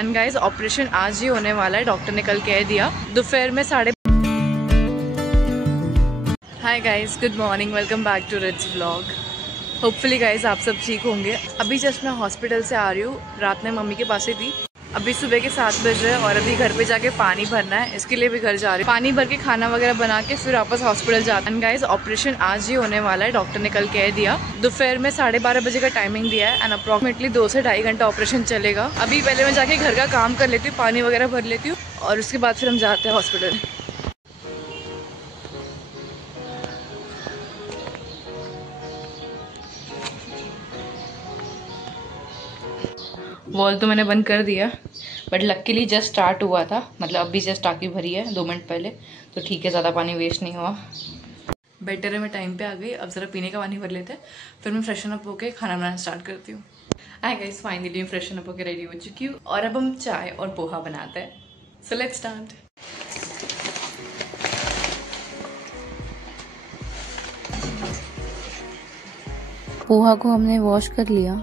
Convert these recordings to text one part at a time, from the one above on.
End guys operation आज ही होने वाला है, डॉक्टर ने कल कह दिया दोपहर में 5:30। Hi guys, good morning, welcome back to Rich vlog. Hopefully guys आप सब ठीक होंगे। अभी जस्ट मैं हॉस्पिटल से आ रही हूँ, रात में मम्मी के पास ही थी। अभी सुबह के 7 बज रहे हैं और अभी घर पे जाके पानी भरना है, इसके लिए भी घर जा रही हूँ। पानी भर के खाना वगैरह बना के फिर वापस हॉस्पिटल जाते हैं। गाइस ऑपरेशन आज ही होने वाला है, डॉक्टर ने कल कह दिया दोपहर में 12:30 बजे का टाइमिंग दिया है एंड अप्रॉक्सीमेटली 2 से 2.5 घंटा ऑपरेशन चलेगा। अभी पहले मैं जाके घर का काम कर लेती हूँ, पानी वगैरह भर लेती हूँ और उसके बाद फिर हम जाते हैं हॉस्पिटल। वॉल तो मैंने बंद कर दिया, बट लकीली जस्ट स्टार्ट हुआ था, मतलब अभी जस्ट टाँकी भरी है 2 मिनट पहले, तो ठीक है, ज़्यादा पानी वेस्ट नहीं हुआ। बेटर है मैं टाइम पे आ गई। अब ज़रा पीने का पानी भर लेते हैं, फिर मैं फ्रेशन अप होकर खाना बनाना स्टार्ट करती हूँ। हाय गाइस, फाइनली मैं फ्रेशन अप होकर रेडी हो चुकी हूँ और अब हम चाय और पोहा बनाते हैं। So let's start. पोहा को हमने वॉश कर लिया।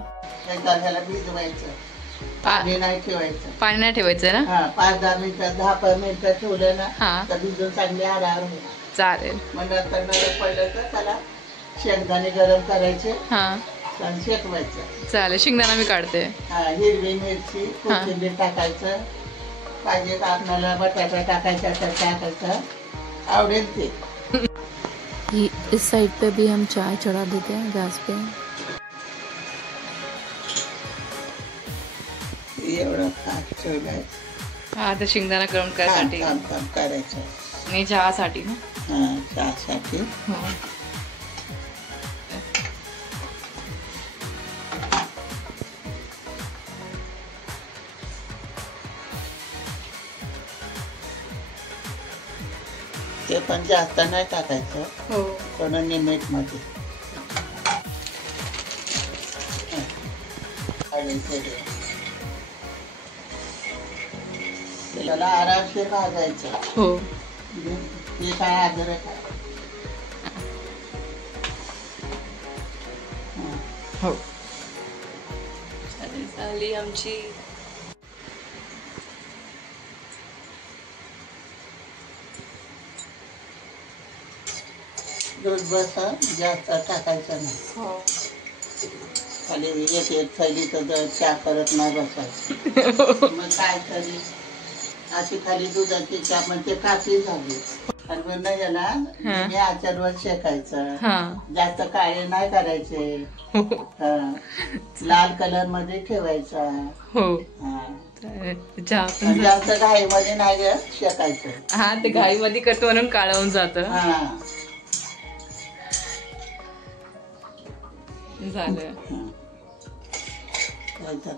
पाणी नाही ठेवायचं, पाणी नाही ठेवायचं ना? 5-10 मिनिटं 10 मिनिटं ठेवलं ना तर भिजून चांगले आराम होणार. चालेल। मग नंतर नरम पडलं तर त्याला शेंगदाणे गरम करायचे आणि शेकवायचं. चालेल, शेंगदाणा मी काढते. हिरवी मिरची कोथिंबीर टाकायचं, पाहिजे तर आपल्याला बटाटा टाकायचा तर टाकायचा, आवडेल ते. इस साइड पे भी हम चाय चढ़ा देते हैं गैस पे। एवढं फास्ट ठेवलंय. तर शेंगदाणा गरम करायसाठी काम करायचं आणि चहासाठी ना? चहासाठी. ते पण जास्त नाही टाकायचं, पण निमिट मध्ये. त्याला आरामशीर भाजायचं. ते काय अद्रक झाली आमची. दूध बसा जास्त टाकायचं नाही. खाली एक थैली तर चहा करत नाही बसायचं. मग काय तरी अशी खाली दुधाची चहा म्हणजे काफी झाली. आणि मग याला नेहमी आचारवर शेकायचं. जास्त काळे नाही करायचे, लाल कलर मध्ये ठेवायचा. जास्त घाईमध्ये नाही शेकायचं. ते घाईमध्ये करतो म्हणून काळवून जात. झालं.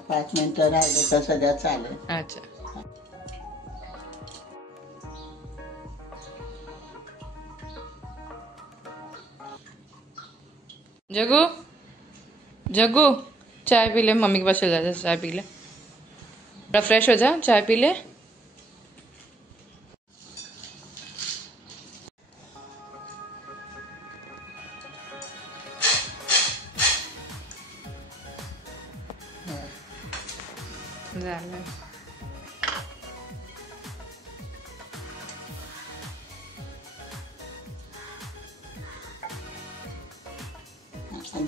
5 मिनिटं राहिले तर सध्या चालेल. अच्छा. जगू जगू चाय पी ले, मम्मी के पास चल जाते, चाय पी ले, थोड़ा फ्रेश हो जा, चाय पी ले. झालं.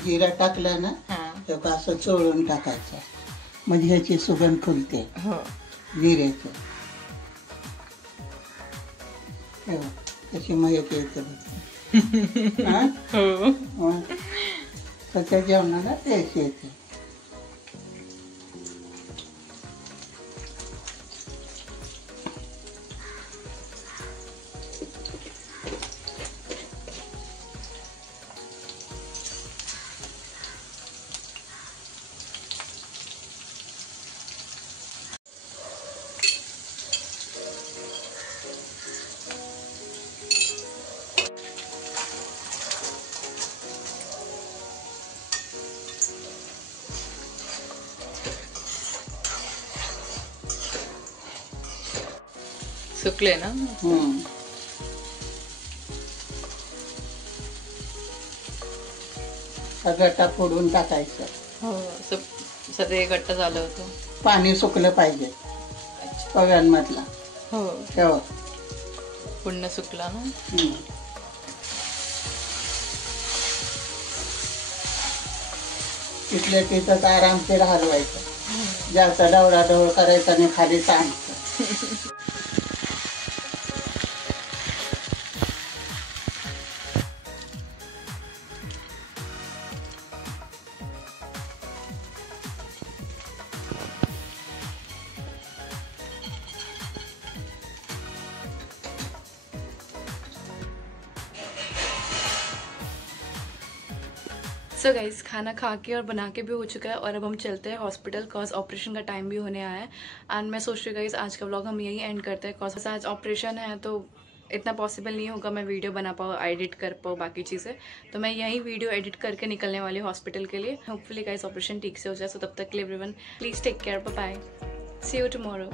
जिरा टाकलं ना तर असं चोळून टाकायचं, म्हणजे ह्याची सुगंध खुलते जिऱ्याचं. त्याची मयक येते. त्याच्या जेवणाला टेस्ट येते. सुकले ना? गट्टा फोडून टाकायचं. हो, सगळे घट्ट झालं होतं. पाणी सुकलं पाहिजे. पव्यांमधला हो तेव्हा पुण्य सुकला ना. तिथल्या तिथंच आरामशीर हलवायचं, जास्त ढवळाढवळ करायचं आणि खाली सांडायचं. सो गाइस, खाना खा के और बना के भी हो चुका है और अब हम चलते हैं हॉस्पिटल, कॉज ऑपरेशन का टाइम भी होने आया है. एंड मैं सोच रही हूँ गाइस आज का व्लॉग हम यही एंड करते हैं, कॉज आज ऑपरेशन है तो इतना पॉसिबल नहीं होगा मैं वीडियो बना पाऊँ, एडिट कर पाऊँ बाकी चीज़ें. तो मैं यही वीडियो एडिट करके निकलने वाली हूँ हॉस्पिटल के लिए. होपफुली गाइस ऑपरेशन ठीक से हो जाए. सो तब तक के लिए everyone please take care, bye bye, see you tomorrow.